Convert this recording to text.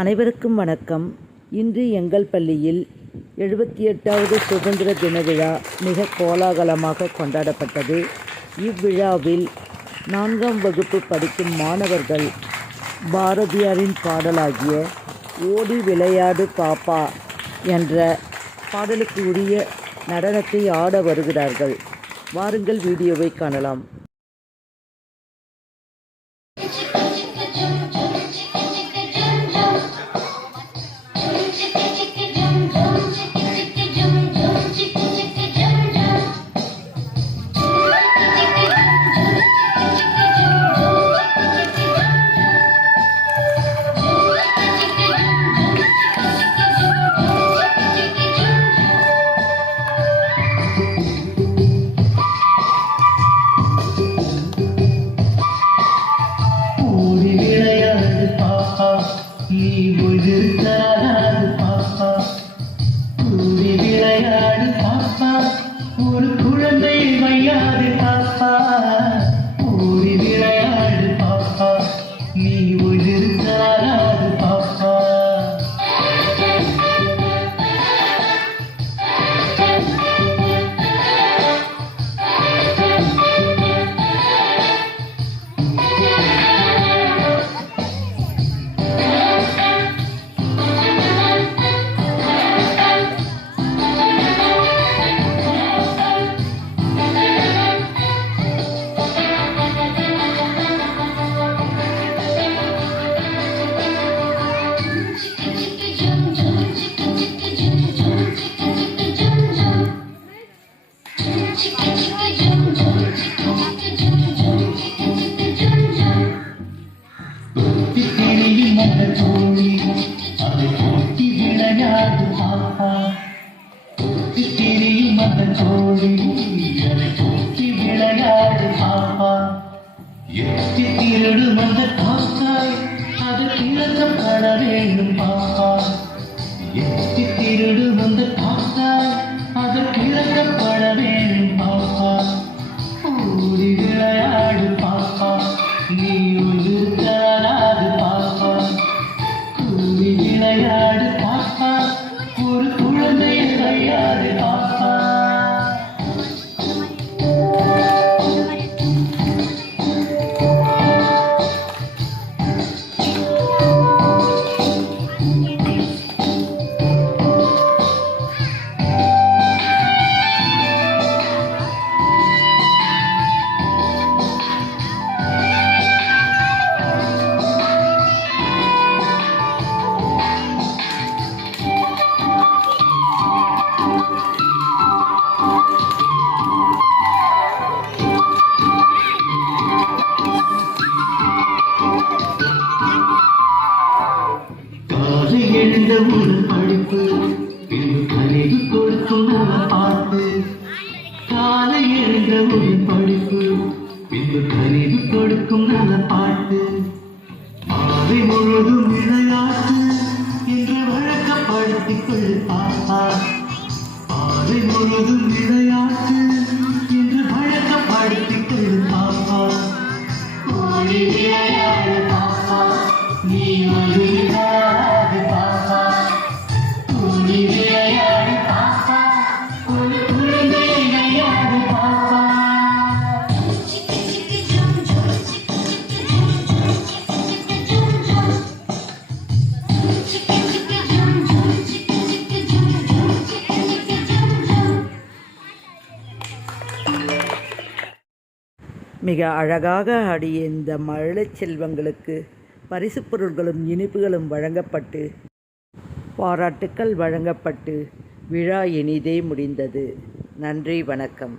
அனைவருக்கும் வணக்கம். இன்று எங்கள் பள்ளியில் 78வது சுதந்திர தின விழா மிக கோலாகலமாக கொண்டாடப்பட்டது. இவ்விழாவில் 4ஆம் வகுப்பு படிக்கும் மாணவர்கள் பாரதியாரின் பாடலாகிய ஓடி விளையாடு பாப்பா என்ற பாடலுக்கு உரிய நடனத்தை ஆட வருகிறார்கள். வாருங்கள், வீடியோவை காணலாம். ஒரு குழந்தை வையாது பாப்பா, ஓடி விளையாடு பாப்பா, நீ ஒழித்தாராது பாப்பா. திருடும் அந்த காக்காய் அது திறக்கப்பட வேண்டும் பாப்பா, எத்தி திருடும் அந்த காக்காய் அது திறக்கப்பட வேண்டும் பாப்பா. ஓடி விளையாடு பாப்பா, நீ ஒழுங்காது பாப்பா, கூடி விளையாடு பாப்பா, ஒரு குழந்தை கையாடு பாப்பா. எழுந்த ஒரு படிப்பு கனிவு கொடுக்கும் நல்ல பாட்டு, காலை எழுந்த ஒரு படிப்பு பின்பு கனிவு கொடுக்கும் நல்ல பாட்டு, மாலை முழுதும் விளையாட்டு என்று வழக்கப்படுத்திக் கொள்ளு பாப்பா, மாலை முழுதும் விளையாட்டு என்று வழக்கப்படுத்திக் கொள்ளு பாப்பா. ஓடி விளையாடு பாப்பா, நீ ஒழுங்காது பாப்பா, ஓடி விளையாடு பாப்பா, ஒரு குழந்தை கையாடு பாப்பா. மிக அழகாக ஆடிய இந்த மழலைச் செல்வங்களுக்கு பரிசுப் பொருட்களும் இனிப்புகளும் வழங்கப்பட்டு பாராட்டுக்கள் வழங்கப்பட்டு விழா இனிதே முடிந்தது. நன்றி, வணக்கம்.